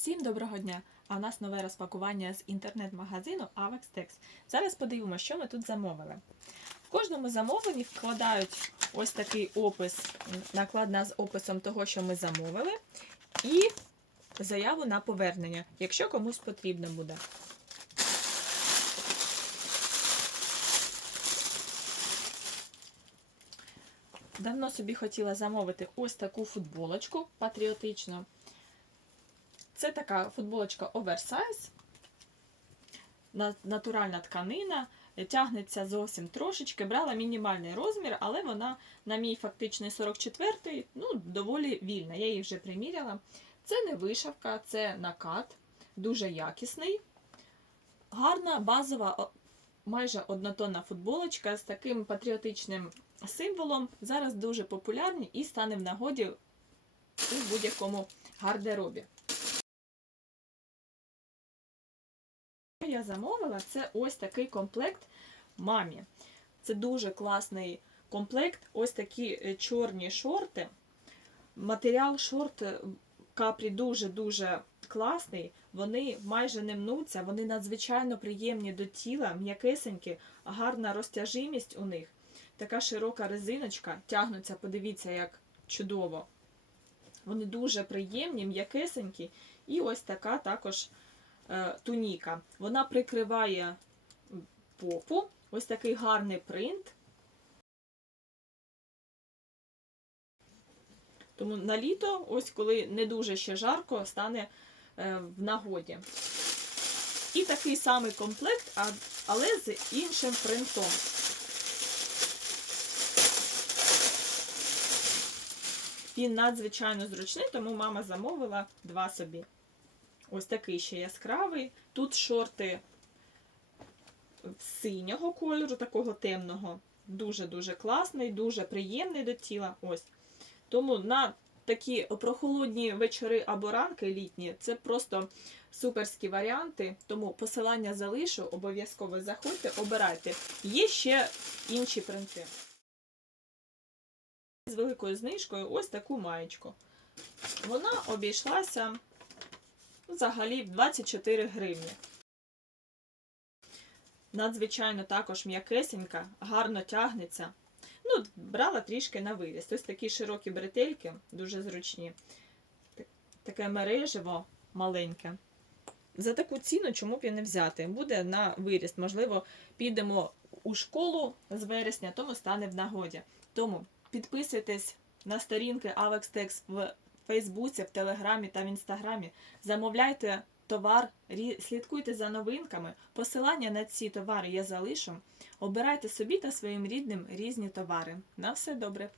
Всім доброго дня! А у нас нове розпакування з інтернет-магазину Avextex. Зараз подивимося, що ми тут замовили. В кожному замовленні вкладають ось такий опис, накладна з описом того, що ми замовили, і заяву на повернення, якщо комусь потрібно буде. Давно собі хотіла замовити ось таку футболочку патріотичну. Це така футболочка оверсайз, натуральна тканина, тягнеться зовсім трошечки. Брала мінімальний розмір, але вона на мій фактичний 44-й ну, доволі вільна. Я її вже приміряла. Це не вишивка, це накат, дуже якісний. Гарна базова, майже однотонна футболочка з таким патріотичним символом. Зараз дуже популярні і стане в нагоді у будь-якому гардеробі. Я замовила, це ось такий комплект мамі. Це дуже класний комплект. Ось такі е, чорні шорти. Матеріал шорт е, капрі дуже-дуже класний. Вони майже не мнуться, вони надзвичайно приємні до тіла, м'якесенькі, гарна розтяжимість у них. Така широка резиночка, тягнуться, подивіться, як чудово. Вони дуже приємні, м'якесенькі. І ось така також туніка. Вона прикриває попу. Ось такий гарний принт. Тому на літо, ось коли не дуже ще жарко, стане е, в нагоді. І такий самий комплект, але з іншим принтом. Він надзвичайно зручний, тому мама замовила два собі. Ось такий ще яскравий. Тут шорти синього кольору, такого темного. Дуже-дуже класний, дуже приємний до тіла. Ось. Тому на такі прохолодні вечори або ранки літні це просто суперські варіанти. Тому посилання залишу, обов'язково заходьте, обирайте. Є ще інші принти. З великою знижкою ось таку маєчку. Вона обійшлася взагалі 24 гривні. Надзвичайно також м'якесенька, гарно тягнеться. Ну, брала трішки на виріст. Ось такі широкі бретельки, дуже зручні. Таке мережево маленьке. За таку ціну чому б і не взяти? Буде на виріст. Можливо, підемо у школу з вересня, тому стане в нагоді. Тому підписуйтесь на сторінки Avextex в Фейсбуці, в Телеграмі та в Інстаграмі. Замовляйте товар, слідкуйте за новинками. Посилання на ці товари я залишу. Обирайте собі та своїм рідним різні товари. На все добре!